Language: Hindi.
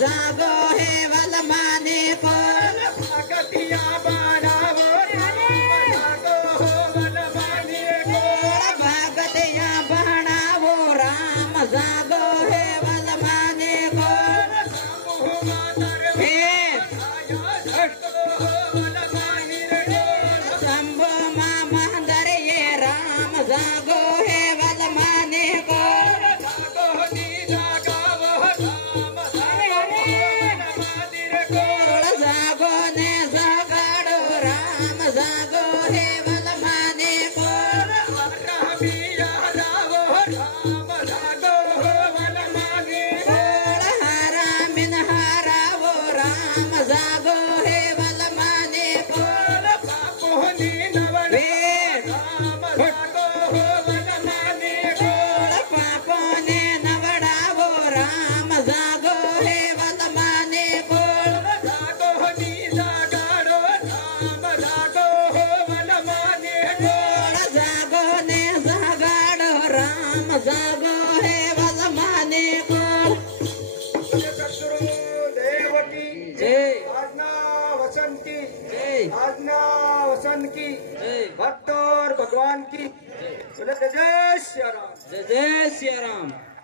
जागो है वल माने को भगतिया बढ़ावो जागो हो वल माने को भगतिया बढ़ावो राम जागो है वल माने को शंभु मां मंदर ये राम जागो है वल माने को जागो है वल माने को सद्गुरुदेव की जय आज्ञा वचन की जय आज्ञा वचन की जय भक्त और भगवान की जय श्री राम। जय जय सिया राम।